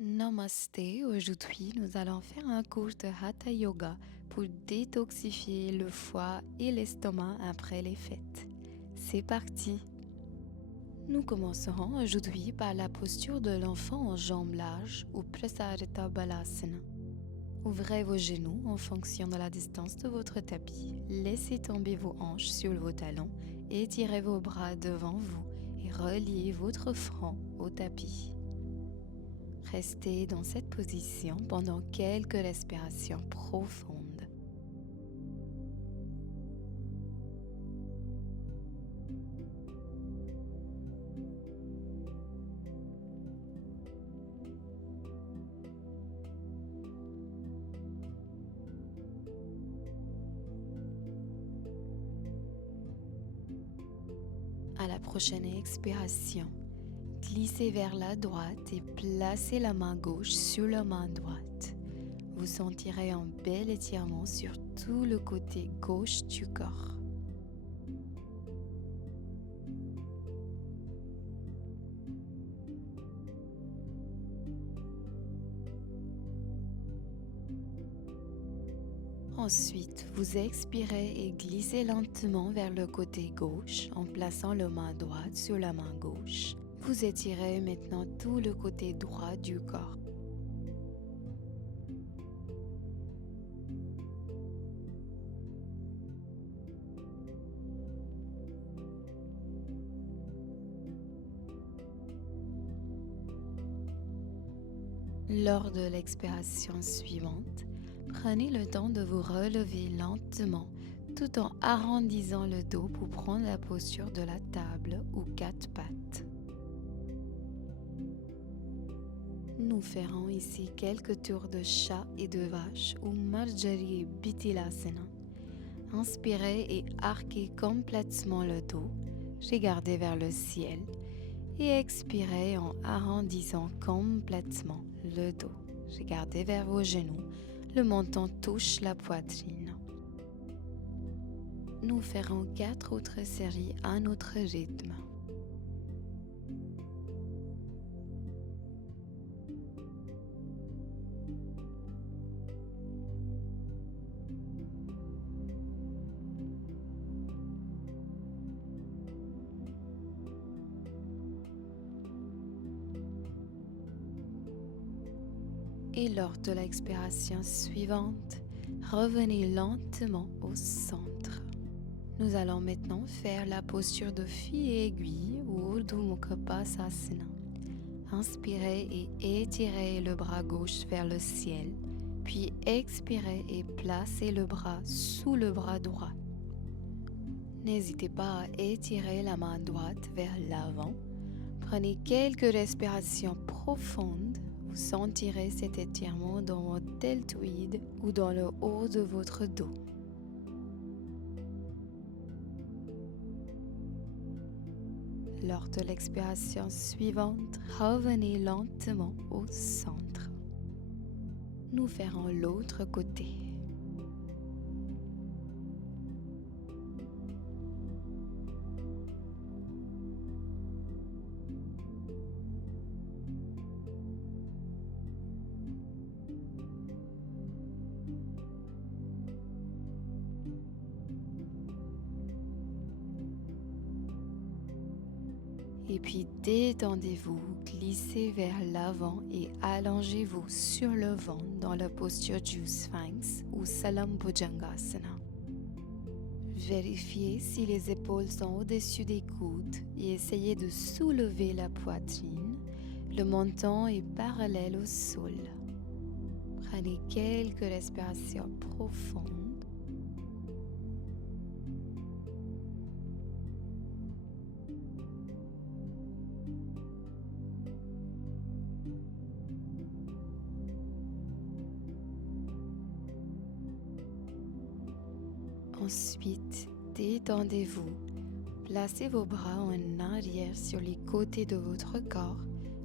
Namasté, aujourd'hui nous allons faire un cours de Hatha Yoga pour détoxifier le foie et l'estomac après les fêtes. C'est parti! Nous commencerons aujourd'hui par la posture de l'enfant en jambes larges ou Prasarita Balasana. Ouvrez vos genoux en fonction de la distance de votre tapis. Laissez tomber vos hanches sur vos talons, étirez vos bras devant vous et reliez votre front au tapis. Restez dans cette position pendant quelques respirations profondes. À la prochaine expiration, glissez vers la droite et placez la main gauche sur la main droite. Vous sentirez un bel étirement sur tout le côté gauche du corps. Ensuite, vous expirez et glissez lentement vers le côté gauche en plaçant la main droite sur la main gauche. Vous étirez maintenant tout le côté droit du corps. Lors de l'expiration suivante, prenez le temps de vous relever lentement tout en arrondissant le dos pour prendre la posture de la table ou quatre pattes. Nous ferons ici quelques tours de chat et de vache ou Marjari Bittilasana. Inspirez et arquez complètement le dos, regardez vers le ciel et expirez en arrondissant complètement le dos. Regardez vers vos genoux, le menton touche la poitrine. Nous ferons 4 autres séries à notre rythme. Et lors de l'expiration suivante, revenez lentement au centre. Nous allons maintenant faire la posture de fille aiguille ou Urdhva Mukha Pasasana. Inspirez et étirez le bras gauche vers le ciel, puis expirez et placez le bras sous le bras droit. N'hésitez pas à étirer la main droite vers l'avant. Prenez quelques respirations profondes. Vous sentirez cet étirement dans votre deltoïde ou dans le haut de votre dos. Lors de l'expiration suivante, revenez lentement au centre. Nous ferons l'autre côté. Et puis détendez-vous, glissez vers l'avant et allongez-vous sur le ventre dans la posture du Sphinx ou Salam Bhujangasana. Vérifiez si les épaules sont au-dessus des coudes et essayez de soulever la poitrine. Le menton est parallèle au sol. Prenez quelques respirations profondes. Ensuite, détendez-vous. Placez vos bras en arrière sur les côtés de votre corps,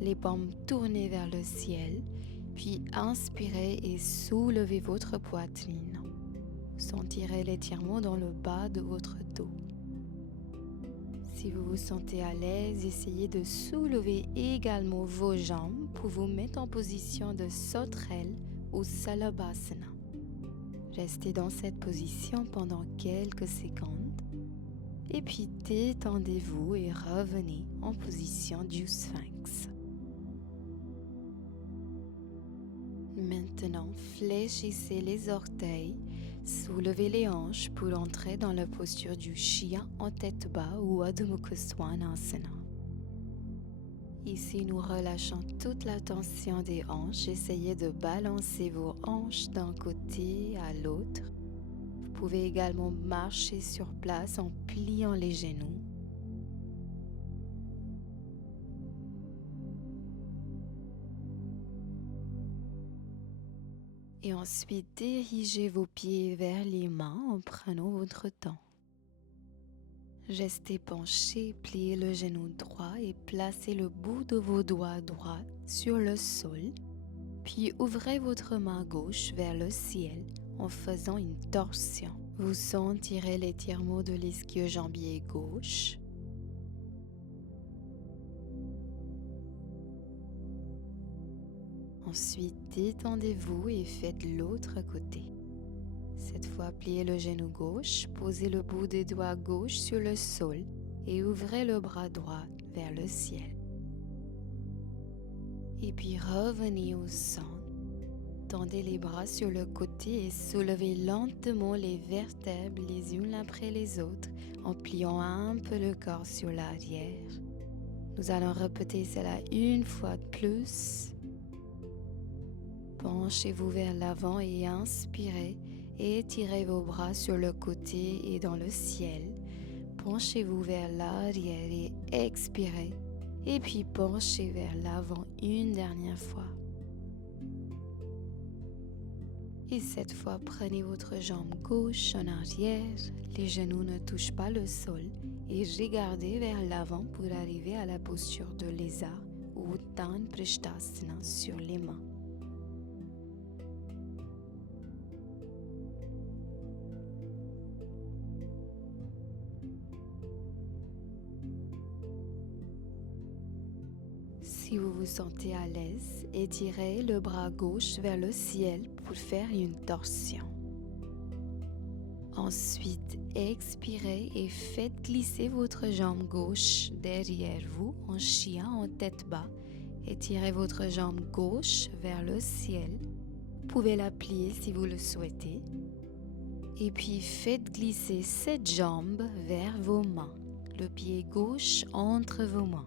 les paumes tournées vers le ciel, puis inspirez et soulevez votre poitrine. Vous sentirez l'étirement dans le bas de votre dos. Si vous vous sentez à l'aise, essayez de soulever également vos jambes pour vous mettre en position de sauterelle ou Salabhasana. Restez dans cette position pendant quelques secondes et puis détendez-vous et revenez en position du Sphinx. Maintenant, fléchissez les orteils, soulevez les hanches pour entrer dans la posture du chien en tête bas ou Adho Mukha Svanasana. Ici, nous relâchons toute la tension des hanches. Essayez de balancer vos hanches d'un côté à l'autre. Vous pouvez également marcher sur place en pliant les genoux. Et ensuite, dirigez vos pieds vers les mains en prenant votre temps. Restez penché, pliez le genou droit et placez le bout de vos doigts droits sur le sol. Puis ouvrez votre main gauche vers le ciel en faisant une torsion. Vous sentirez l'étirement de l'ischio-jambier gauche. Ensuite, détendez-vous et faites l'autre côté. Cette fois, pliez le genou gauche, posez le bout des doigts gauche sur le sol et ouvrez le bras droit vers le ciel. Et puis revenez au centre. Tendez les bras sur le côté et soulevez lentement les vertèbres les unes après les autres en pliant un peu le corps sur l'arrière. Nous allons répéter cela une fois de plus. Penchez-vous vers l'avant et inspirez. Étirez vos bras sur le côté et dans le ciel. Penchez-vous vers l'arrière et expirez. Et puis penchez vers l'avant une dernière fois. Et cette fois, prenez votre jambe gauche en arrière. Les genoux ne touchent pas le sol. Et regardez vers l'avant pour arriver à la posture de lézard ou Utthana Prishthasana sur les mains. Si vous vous sentez à l'aise, étirez le bras gauche vers le ciel pour faire une torsion. Ensuite, expirez et faites glisser votre jambe gauche derrière vous en chien en tête bas. Étirez votre jambe gauche vers le ciel. Vous pouvez la plier si vous le souhaitez. Et puis faites glisser cette jambe vers vos mains. Le pied gauche entre vos mains.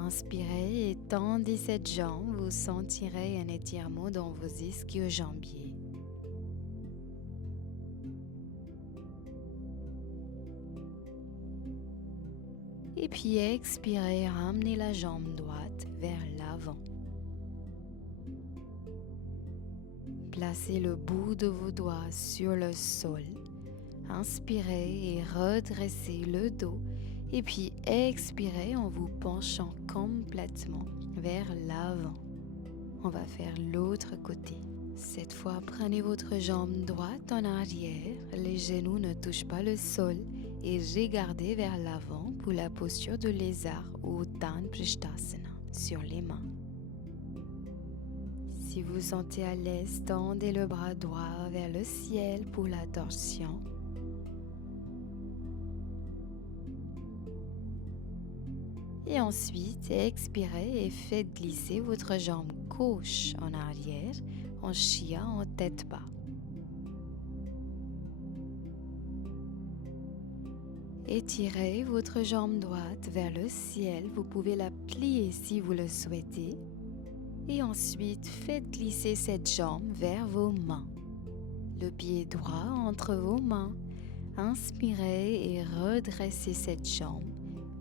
Inspirez et tendez cette jambe, vous sentirez un étirement dans vos ischio-jambiers. Et puis expirez, ramenez la jambe droite vers l'avant. Placez le bout de vos doigts sur le sol. Inspirez et redressez le dos. Et puis expirez en vous penchant complètement vers l'avant. On va faire l'autre côté. Cette fois, prenez votre jambe droite en arrière. Les genoux ne touchent pas le sol. Et regardez vers l'avant pour la posture de lézard ou Utthana Prishthasana sur les mains. Si vous vous sentez à l'aise, tendez le bras droit vers le ciel pour la torsion. Et ensuite, expirez et faites glisser votre jambe gauche en arrière en chien en tête bas. Étirez votre jambe droite vers le ciel. Vous pouvez la plier si vous le souhaitez. Et ensuite, faites glisser cette jambe vers vos mains. Le pied droit entre vos mains. Inspirez et redressez cette jambe.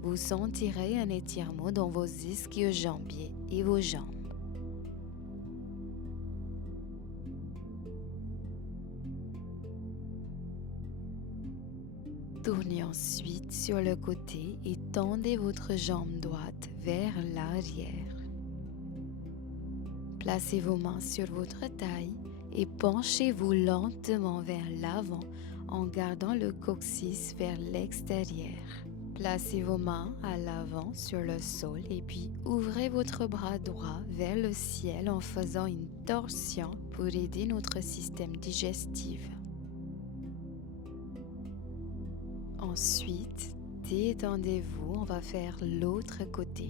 Vous sentirez un étirement dans vos ischio-jambiers et vos jambes. Tournez ensuite sur le côté et tendez votre jambe droite vers l'arrière. Placez vos mains sur votre taille et penchez-vous lentement vers l'avant en gardant le coccyx vers l'extérieur. Placez vos mains à l'avant sur le sol et puis ouvrez votre bras droit vers le ciel en faisant une torsion pour aider notre système digestif. Ensuite, détendez-vous, on va faire l'autre côté.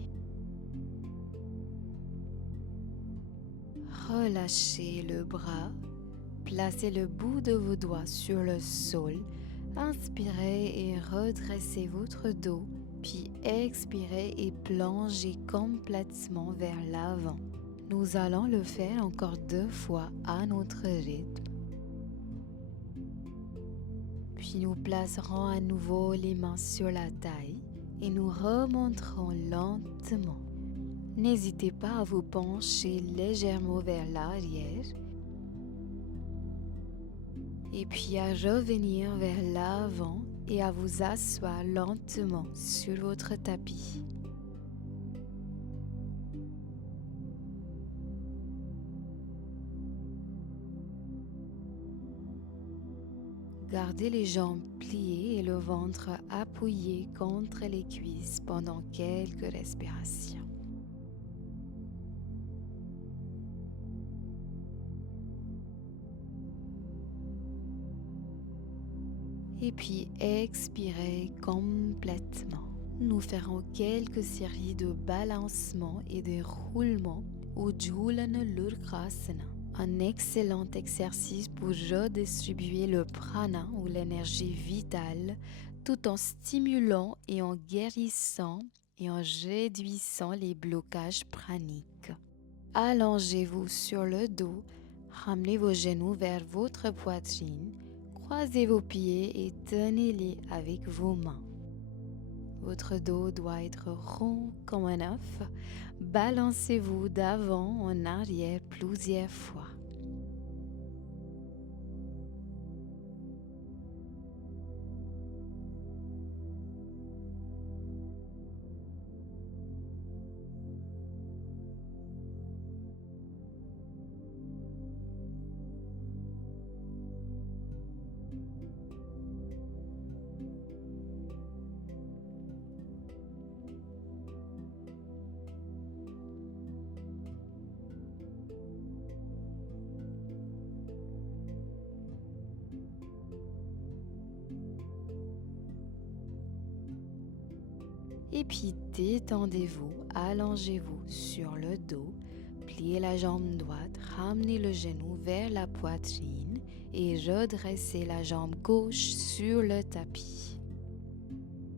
Relâchez le bras, placez le bout de vos doigts sur le sol, inspirez et redressez votre dos, puis expirez et plongez complètement vers l'avant. Nous allons le faire encore 2 fois à notre rythme. Puis nous placerons à nouveau les mains sur la taille et nous remonterons lentement. N'hésitez pas à vous pencher légèrement vers l'arrière et puis à revenir vers l'avant et à vous asseoir lentement sur votre tapis. Gardez les jambes pliées et le ventre appuyé contre les cuisses pendant quelques respirations. Et puis expirez complètement. Nous ferons quelques séries de balancements et de roulements au Jhulana Lurkrasana, un excellent exercice pour redistribuer le prana ou l'énergie vitale tout en stimulant et en guérissant et en réduisant les blocages praniques. Allongez-vous sur le dos, ramenez vos genoux vers votre poitrine, croisez vos pieds et tenez-les avec vos mains. Votre dos doit être rond comme un œuf. Balancez-vous d'avant en arrière plusieurs fois. Et puis détendez-vous, allongez-vous sur le dos, pliez la jambe droite, ramenez le genou vers la poitrine et redressez la jambe gauche sur le tapis.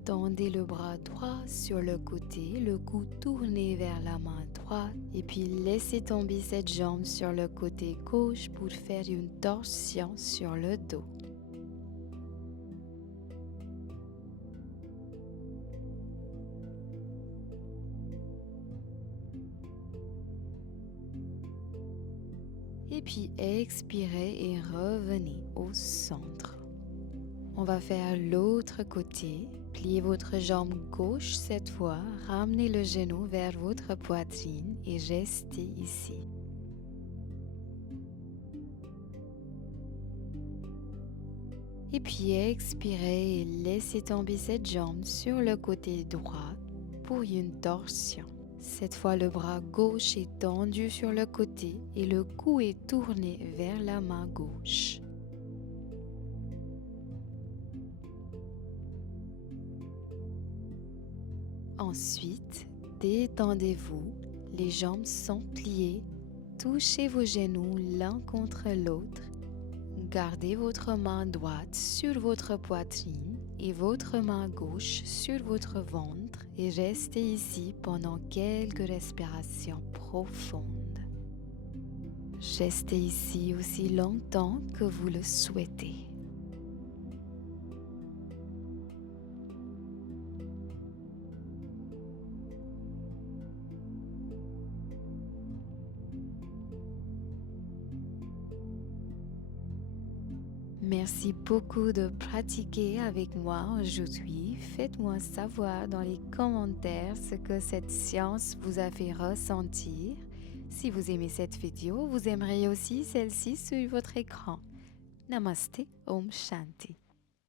Tendez le bras droit sur le côté, le cou tourné vers la main droite et puis laissez tomber cette jambe sur le côté gauche pour faire une torsion sur le dos. Et puis expirez et revenez au centre. On va faire l'autre côté. Pliez votre jambe gauche cette fois, ramenez le genou vers votre poitrine et restez ici. Et puis expirez et laissez tomber cette jambe sur le côté droit pour une torsion. Cette fois, le bras gauche est tendu sur le côté et le cou est tourné vers la main gauche. Ensuite, détendez-vous, les jambes sont pliées, touchez vos genoux l'un contre l'autre, gardez votre main droite sur votre poitrine et votre main gauche sur votre ventre et restez ici pendant quelques respirations profondes. Restez ici aussi longtemps que vous le souhaitez. Merci beaucoup de pratiquer avec moi aujourd'hui. Faites-moi savoir dans les commentaires ce que cette séance vous a fait ressentir. Si vous aimez cette vidéo, vous aimerez aussi celle-ci sur votre écran. Namaste, Om Shanti.